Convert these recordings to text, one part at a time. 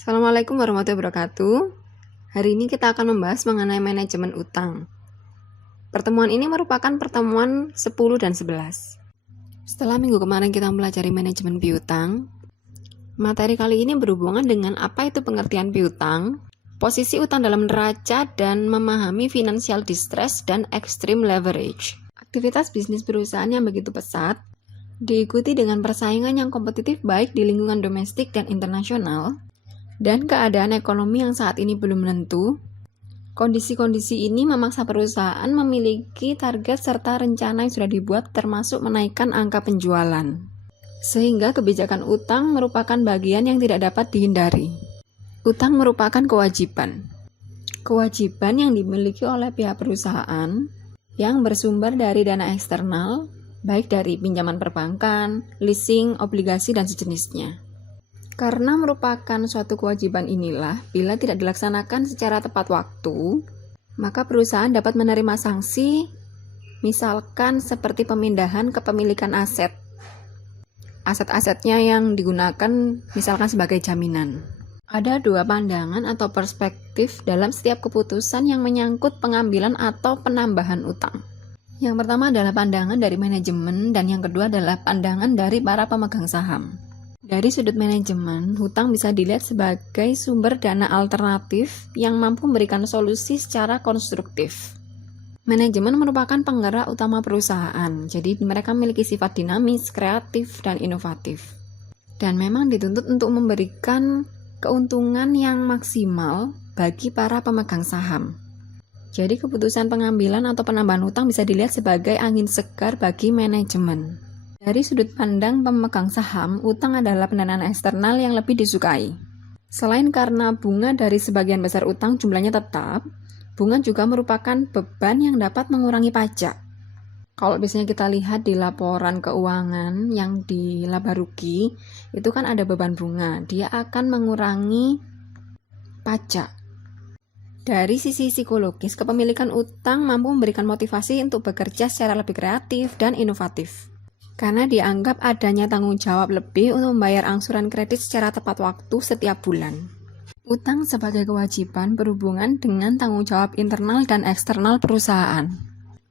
Assalamualaikum warahmatullahi wabarakatuh. Hari ini kita akan membahas mengenai manajemen utang. Pertemuan ini merupakan pertemuan 10 dan 11. Setelah minggu kemarin kita mempelajari manajemen piutang, materi kali ini berhubungan dengan apa itu pengertian piutang, posisi utang dalam neraca, dan memahami financial distress dan extreme leverage. Aktivitas bisnis perusahaan yang begitu pesat, diikuti dengan persaingan yang kompetitif baik di lingkungan domestik dan internasional, dan keadaan ekonomi yang saat ini belum menentu. Kondisi-kondisi ini memaksa perusahaan memiliki target serta rencana yang sudah dibuat, termasuk menaikkan angka penjualan. Sehingga kebijakan utang merupakan bagian yang tidak dapat dihindari. Utang merupakan kewajiban. Kewajiban yang dimiliki oleh pihak perusahaan yang bersumber dari dana eksternal, baik dari pinjaman perbankan, leasing, obligasi, dan sejenisnya. Karena merupakan suatu kewajiban inilah, bila tidak dilaksanakan secara tepat waktu, maka perusahaan dapat menerima sanksi, misalkan seperti pemindahan kepemilikan aset. Aset-asetnya yang digunakan misalkan sebagai jaminan. Ada dua pandangan atau perspektif dalam setiap keputusan yang menyangkut pengambilan atau penambahan utang. Yang pertama adalah pandangan dari manajemen, dan yang kedua adalah pandangan dari para pemegang saham. Dari sudut manajemen, hutang bisa dilihat sebagai sumber dana alternatif yang mampu memberikan solusi secara konstruktif. Manajemen merupakan penggerak utama perusahaan, jadi mereka memiliki sifat dinamis, kreatif, dan inovatif. Dan memang dituntut untuk memberikan keuntungan yang maksimal bagi para pemegang saham. Jadi keputusan pengambilan atau penambahan hutang bisa dilihat sebagai angin segar bagi manajemen. Dari sudut pandang pemegang saham, utang adalah pendanaan eksternal yang lebih disukai. Selain karena bunga dari sebagian besar utang jumlahnya tetap, bunga juga merupakan beban yang dapat mengurangi pajak. Kalau biasanya kita lihat di laporan keuangan yang di laba rugi, itu kan ada beban bunga, dia akan mengurangi pajak. Dari sisi psikologis, kepemilikan utang mampu memberikan motivasi untuk bekerja secara lebih kreatif dan inovatif. Karena dianggap adanya tanggung jawab lebih untuk membayar angsuran kredit secara tepat waktu setiap bulan. Utang sebagai kewajiban berhubungan dengan tanggung jawab internal dan eksternal perusahaan.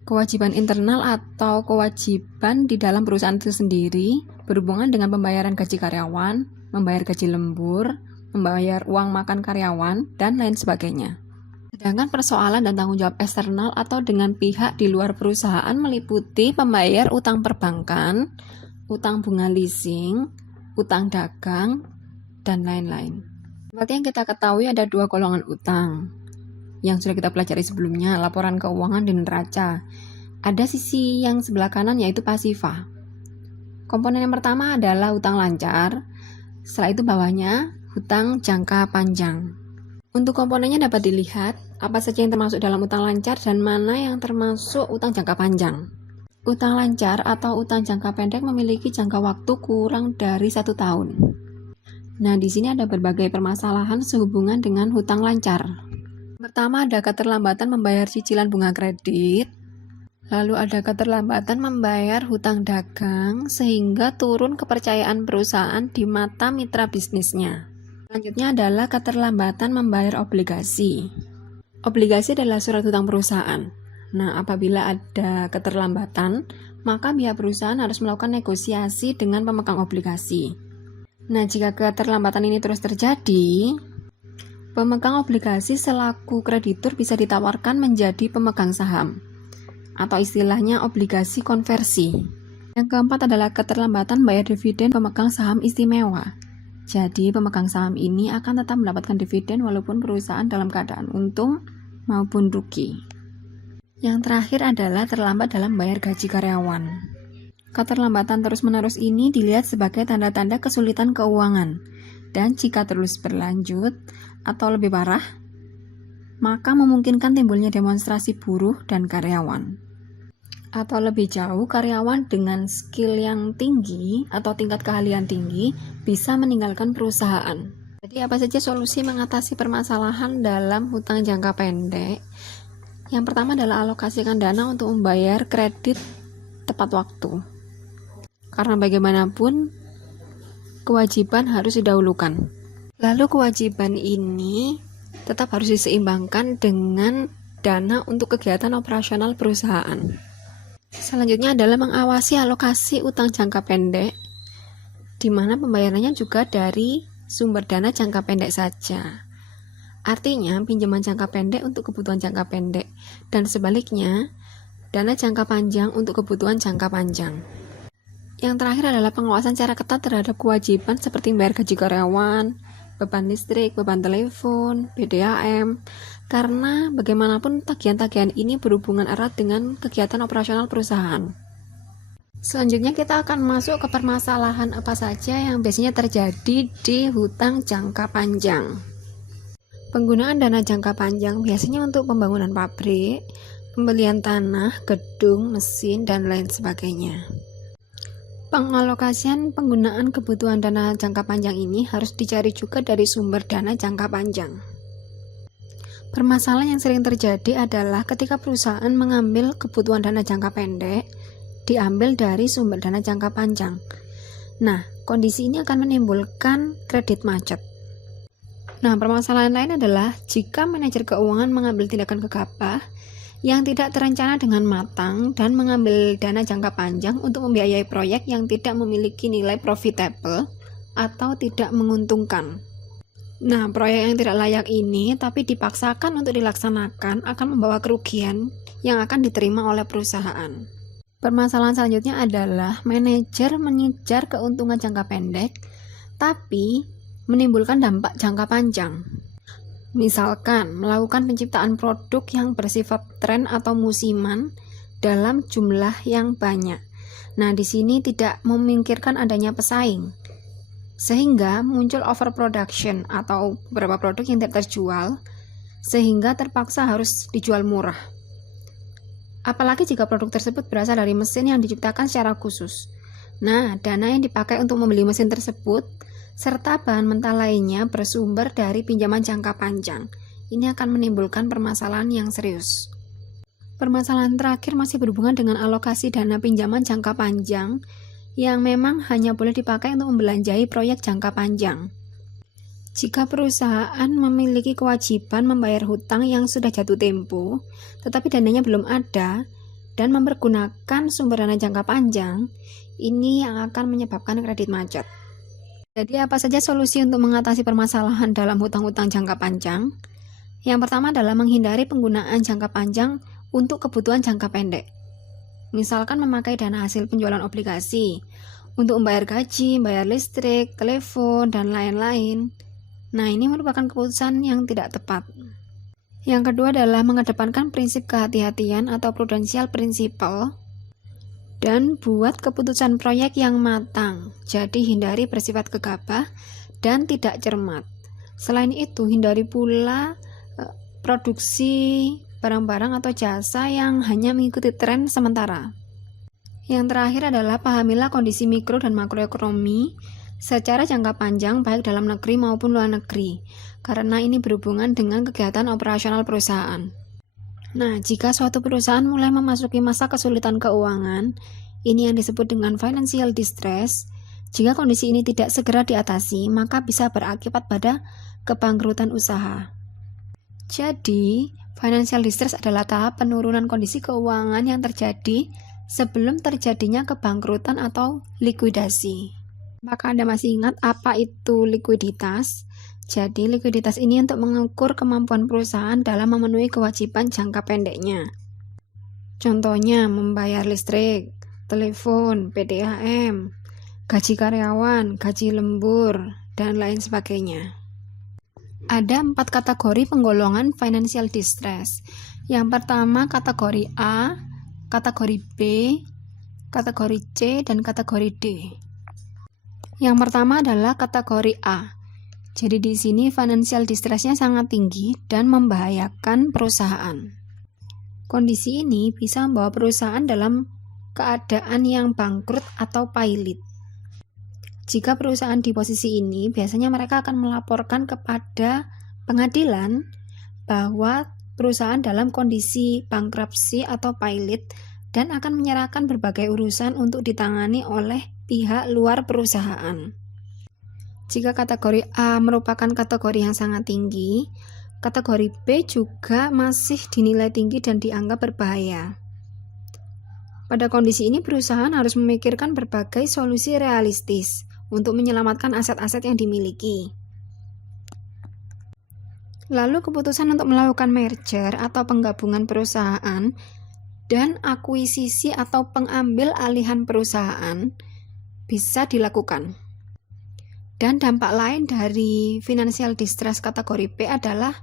Kewajiban internal atau kewajiban di dalam perusahaan itu sendiri berhubungan dengan pembayaran gaji karyawan, membayar gaji lembur, membayar uang makan karyawan, dan lain sebagainya. Sedangkan persoalan dan tanggung jawab eksternal atau dengan pihak di luar perusahaan meliputi pembayar utang perbankan, utang bunga leasing, utang dagang, dan lain-lain. Seperti yang kita ketahui ada dua golongan utang yang sudah kita pelajari sebelumnya, laporan keuangan dan neraca. Ada sisi yang sebelah kanan yaitu pasifa. Komponen yang pertama adalah utang lancar, setelah itu bawahnya hutang jangka panjang. Untuk komponennya dapat dilihat apa saja yang termasuk dalam utang lancar dan mana yang termasuk utang jangka panjang. Utang lancar atau utang jangka pendek memiliki jangka waktu kurang dari 1 tahun. Nah, di sini ada berbagai permasalahan sehubungan dengan hutang lancar. Pertama, ada keterlambatan membayar cicilan bunga kredit. Lalu ada keterlambatan membayar hutang dagang sehingga turun kepercayaan perusahaan di mata mitra bisnisnya. Selanjutnya adalah keterlambatan membayar obligasi. Obligasi adalah surat hutang perusahaan. Nah, apabila ada keterlambatan, maka pihak perusahaan harus melakukan negosiasi dengan pemegang obligasi. Nah, jika keterlambatan ini terus terjadi, pemegang obligasi selaku kreditur bisa ditawarkan menjadi pemegang saham, atau istilahnya obligasi konversi. Yang keempat adalah keterlambatan bayar dividen pemegang saham istimewa. Jadi, pemegang saham ini akan tetap mendapatkan dividen walaupun perusahaan dalam keadaan untung maupun rugi. Yang terakhir adalah terlambat dalam bayar gaji karyawan. Keterlambatan terus-menerus ini dilihat sebagai tanda-tanda kesulitan keuangan, dan jika terus berlanjut atau lebih parah, maka memungkinkan timbulnya demonstrasi buruh dan karyawan. Atau lebih jauh, karyawan dengan skill yang tinggi atau tingkat keahlian tinggi bisa meninggalkan perusahaan. Jadi apa saja solusi mengatasi permasalahan dalam hutang jangka pendek? Yang pertama adalah alokasikan dana untuk membayar kredit tepat waktu. Karena bagaimanapun kewajiban harus didahulukan. Lalu kewajiban ini tetap harus diseimbangkan dengan dana untuk kegiatan operasional perusahaan. Selanjutnya adalah mengawasi alokasi utang jangka pendek, di mana pembayarannya juga dari sumber dana jangka pendek saja. Artinya, pinjaman jangka pendek untuk kebutuhan jangka pendek, dan sebaliknya, dana jangka panjang untuk kebutuhan jangka panjang. Yang terakhir adalah pengawasan secara ketat terhadap kewajiban seperti membayar gaji karyawan, beban listrik, beban telepon, PDAM, karena bagaimanapun tagihan-tagihan ini berhubungan erat dengan kegiatan operasional perusahaan. Selanjutnya kita akan masuk ke permasalahan apa saja yang biasanya terjadi di hutang jangka panjang. Penggunaan dana jangka panjang biasanya untuk pembangunan pabrik, pembelian tanah, gedung, mesin, dan lain sebagainya. Pengalokasian penggunaan kebutuhan dana jangka panjang ini harus dicari juga dari sumber dana jangka panjang. Permasalahan yang sering terjadi adalah ketika perusahaan mengambil kebutuhan dana jangka pendek, diambil dari sumber dana jangka panjang. Nah, kondisi ini akan menimbulkan kredit macet. Nah, permasalahan lain adalah jika manajer keuangan mengambil tindakan gegabah yang tidak terencana dengan matang dan mengambil dana jangka panjang untuk membiayai proyek yang tidak memiliki nilai profitable atau tidak menguntungkan. Nah, proyek yang tidak layak ini tapi dipaksakan untuk dilaksanakan akan membawa kerugian yang akan diterima oleh perusahaan. Permasalahan selanjutnya adalah manajer mengejar keuntungan jangka pendek tapi menimbulkan dampak jangka panjang. Misalkan, melakukan penciptaan produk yang bersifat tren atau musiman dalam jumlah yang banyak. Nah, di sini tidak memikirkan adanya pesaing, sehingga muncul overproduction atau beberapa produk yang tidak terjual, sehingga terpaksa harus dijual murah. Apalagi jika produk tersebut berasal dari mesin yang diciptakan secara khusus. Nah, dana yang dipakai untuk membeli mesin tersebut serta bahan mentah lainnya bersumber dari pinjaman jangka panjang. Ini akan menimbulkan permasalahan yang serius. Permasalahan terakhir masih berhubungan dengan alokasi dana pinjaman jangka panjang yang memang hanya boleh dipakai untuk membelanjai proyek jangka panjang. Jika perusahaan memiliki kewajiban membayar hutang yang sudah jatuh tempo, tetapi dananya belum ada, dan mempergunakan sumber dana jangka panjang, ini yang akan menyebabkan kredit macet. Jadi apa saja solusi untuk mengatasi permasalahan dalam hutang-hutang jangka panjang? Yang pertama adalah menghindari penggunaan jangka panjang untuk kebutuhan jangka pendek. Misalkan memakai dana hasil penjualan obligasi untuk membayar gaji, bayar listrik, telepon, dan lain-lain. Nah, ini merupakan keputusan yang tidak tepat. Yang kedua adalah mengedepankan prinsip kehati-hatian atau prudential principle dan buat keputusan proyek yang matang, jadi hindari bersifat gegabah dan tidak cermat. Selain itu, hindari pula produksi barang-barang atau jasa yang hanya mengikuti tren sementara. Yang terakhir adalah pahamilah kondisi mikro dan makroekonomi secara jangka panjang baik dalam negeri maupun luar negeri, karena ini berhubungan dengan kegiatan operasional perusahaan. Nah, jika suatu perusahaan mulai memasuki masa kesulitan keuangan, ini yang disebut dengan financial distress. Jika kondisi ini tidak segera diatasi, maka bisa berakibat pada kebangkrutan usaha. Jadi, financial distress adalah tahap penurunan kondisi keuangan yang terjadi sebelum terjadinya kebangkrutan atau likuidasi. Maka Anda masih ingat apa itu likuiditas? Jadi, likuiditas ini untuk mengukur kemampuan perusahaan dalam memenuhi kewajiban jangka pendeknya. Contohnya, membayar listrik, telepon, PDAM, gaji karyawan, gaji lembur, dan lain sebagainya. Ada 4 kategori penggolongan financial distress. Yang pertama, kategori A, kategori B, kategori C, dan kategori D. Yang pertama adalah kategori A. Jadi di sini financial distress-nya sangat tinggi dan membahayakan perusahaan. Kondisi ini bisa membawa perusahaan dalam keadaan yang bangkrut atau pailit. Jika perusahaan di posisi ini, biasanya mereka akan melaporkan kepada pengadilan bahwa perusahaan dalam kondisi bankruptcy atau pailit dan akan menyerahkan berbagai urusan untuk ditangani oleh pihak luar perusahaan. Jika kategori A merupakan kategori yang sangat tinggi, kategori B juga masih dinilai tinggi dan dianggap berbahaya. Pada kondisi ini, perusahaan harus memikirkan berbagai solusi realistis untuk menyelamatkan aset-aset yang dimiliki. Lalu keputusan untuk melakukan merger atau penggabungan perusahaan dan akuisisi atau pengambil alihan perusahaan bisa dilakukan. Dan dampak lain dari financial distress kategori B adalah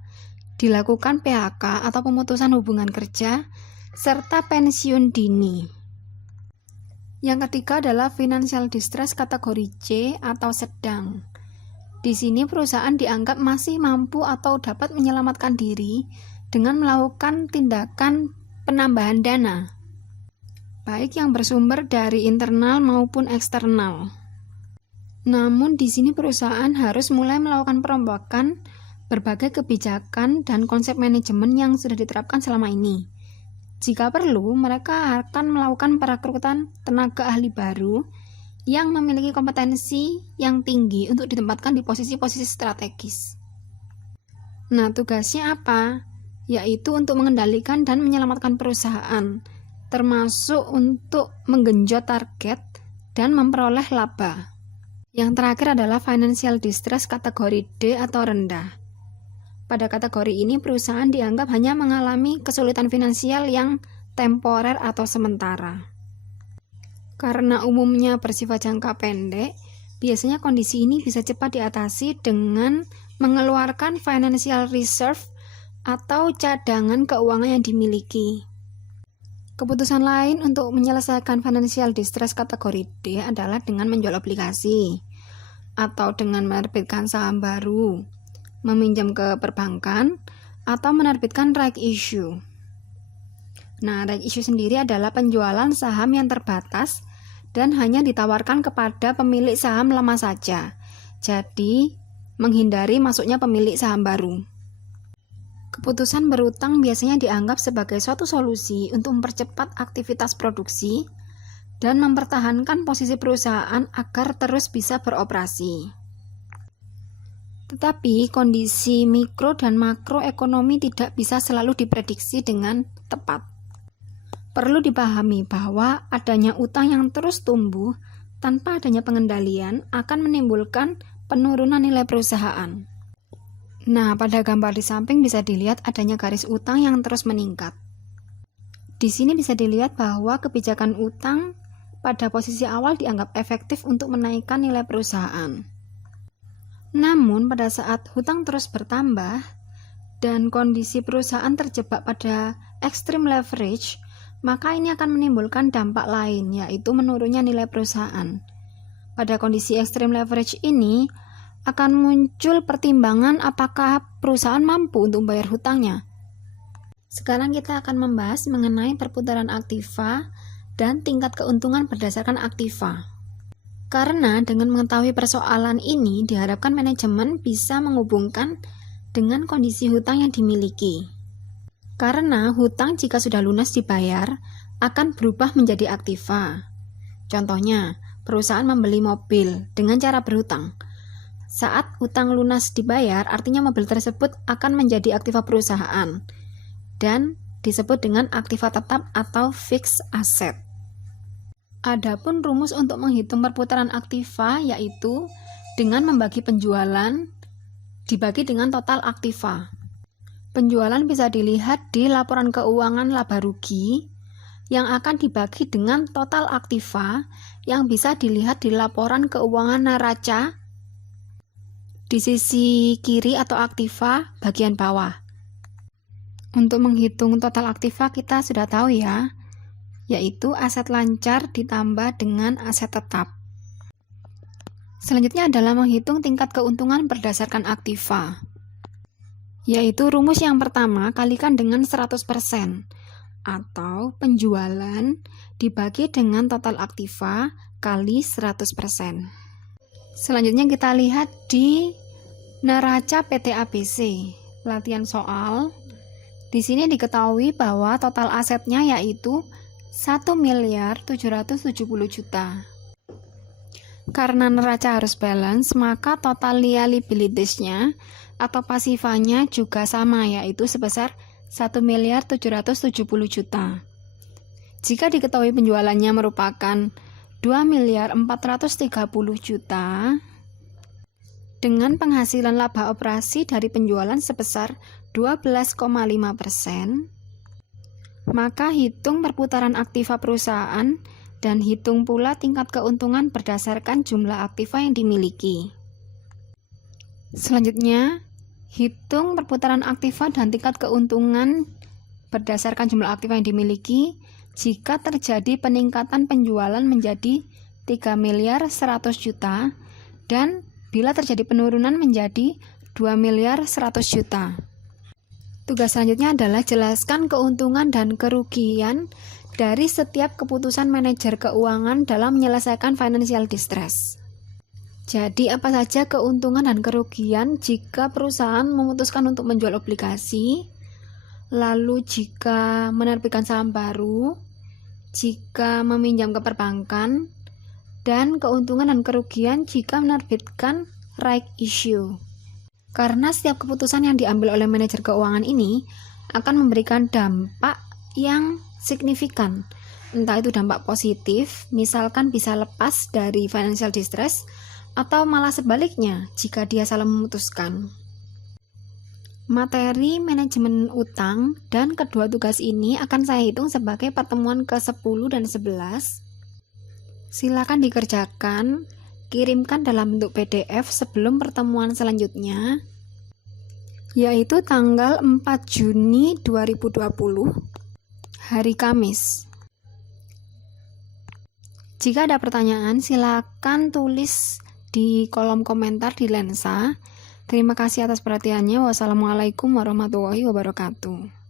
dilakukan PHK atau pemutusan hubungan kerja serta pensiun dini. Yang ketiga adalah financial distress kategori C atau sedang. Di sini perusahaan dianggap masih mampu atau dapat menyelamatkan diri dengan melakukan tindakan penambahan dana, baik yang bersumber dari internal maupun eksternal. Namun di sini perusahaan harus mulai melakukan perombakan berbagai kebijakan dan konsep manajemen yang sudah diterapkan selama ini. Jika perlu, mereka akan melakukan perekrutan tenaga ahli baru yang memiliki kompetensi yang tinggi untuk ditempatkan di posisi-posisi strategis. Nah, tugasnya apa? Yaitu untuk mengendalikan dan menyelamatkan perusahaan, termasuk untuk menggenjot target dan memperoleh laba. Yang terakhir adalah financial distress kategori D atau rendah. Pada kategori ini, perusahaan dianggap hanya mengalami kesulitan finansial yang temporer atau sementara. Karena umumnya bersifat jangka pendek, biasanya kondisi ini bisa cepat diatasi dengan mengeluarkan financial reserve atau cadangan keuangan yang dimiliki. Keputusan lain untuk menyelesaikan financial distress kategori D adalah dengan menjual obligasi atau dengan menerbitkan saham baru, meminjam ke perbankan, atau menerbitkan right issue. Nah, right issue sendiri adalah penjualan saham yang terbatas dan hanya ditawarkan kepada pemilik saham lama saja. Jadi, menghindari masuknya pemilik saham baru. Keputusan berutang biasanya dianggap sebagai suatu solusi untuk mempercepat aktivitas produksi dan mempertahankan posisi perusahaan agar terus bisa beroperasi. Tetapi kondisi mikro dan makroekonomi tidak bisa selalu diprediksi dengan tepat. Perlu dipahami bahwa adanya utang yang terus tumbuh tanpa adanya pengendalian akan menimbulkan penurunan nilai perusahaan. Nah, pada gambar di samping bisa dilihat adanya garis utang yang terus meningkat. Di sini bisa dilihat bahwa kebijakan utang pada posisi awal dianggap efektif untuk menaikkan nilai perusahaan. Namun, pada saat hutang terus bertambah dan kondisi perusahaan terjebak pada extreme leverage, maka ini akan menimbulkan dampak lain, yaitu menurunnya nilai perusahaan. Pada kondisi extreme leverage ini, akan muncul pertimbangan apakah perusahaan mampu untuk membayar hutangnya. Sekarang kita akan membahas mengenai perputaran aktiva dan tingkat keuntungan berdasarkan aktiva. Karena dengan mengetahui persoalan ini, diharapkan manajemen bisa menghubungkan dengan kondisi hutang yang dimiliki. Karena hutang jika sudah lunas dibayar, akan berubah menjadi aktiva. Contohnya, perusahaan membeli mobil dengan cara berhutang. Saat utang lunas dibayar, artinya mobil tersebut akan menjadi aktiva perusahaan dan disebut dengan aktiva tetap atau fixed asset. Adapun rumus untuk menghitung perputaran aktiva yaitu dengan membagi penjualan dibagi dengan total aktiva. Penjualan bisa dilihat di laporan keuangan laba rugi yang akan dibagi dengan total aktiva yang bisa dilihat di laporan keuangan neraca di sisi kiri atau aktiva bagian bawah. Untuk menghitung total aktiva kita sudah tahu ya, yaitu aset lancar ditambah dengan aset tetap. Selanjutnya adalah menghitung tingkat keuntungan berdasarkan aktiva, yaitu rumus yang pertama kalikan dengan 100% atau penjualan dibagi dengan total aktiva kali 100%. Selanjutnya kita lihat di neraca PT ABC, latihan soal. Di sini diketahui bahwa total asetnya yaitu 1.770.000.000. Karena neraca harus balance, maka total liabilities-nya atau pasifanya juga sama, yaitu sebesar 1.770.000.000. Jika diketahui penjualannya merupakan 2.430.000.000 dengan penghasilan laba operasi dari penjualan sebesar 12,5%, maka hitung perputaran aktiva perusahaan dan hitung pula tingkat keuntungan berdasarkan jumlah aktiva yang dimiliki. Selanjutnya, hitung perputaran aktiva dan tingkat keuntungan berdasarkan jumlah aktiva yang dimiliki jika terjadi peningkatan penjualan menjadi 3.100.000.000 dan bila terjadi penurunan menjadi 2.100.000.000. Tugas selanjutnya adalah jelaskan keuntungan dan kerugian dari setiap keputusan manajer keuangan dalam menyelesaikan financial distress. Jadi, apa saja keuntungan dan kerugian jika perusahaan memutuskan untuk menjual obligasi, lalu jika menerbitkan saham baru, jika meminjam ke perbankan, dan keuntungan dan kerugian jika menerbitkan right issue. Karena setiap keputusan yang diambil oleh manajer keuangan ini akan memberikan dampak yang signifikan, entah itu dampak positif, misalkan bisa lepas dari financial distress, atau malah sebaliknya jika dia salah memutuskan. Materi manajemen utang dan kedua tugas ini akan saya hitung sebagai pertemuan ke-10 dan 11. Silakan dikerjakan, kirimkan dalam bentuk PDF sebelum pertemuan selanjutnya, yaitu tanggal 4 Juni 2020, hari Kamis. Jika ada pertanyaan, silakan tulis di kolom komentar di Lensa. Terima kasih atas perhatiannya. Wassalamualaikum warahmatullahi wabarakatuh.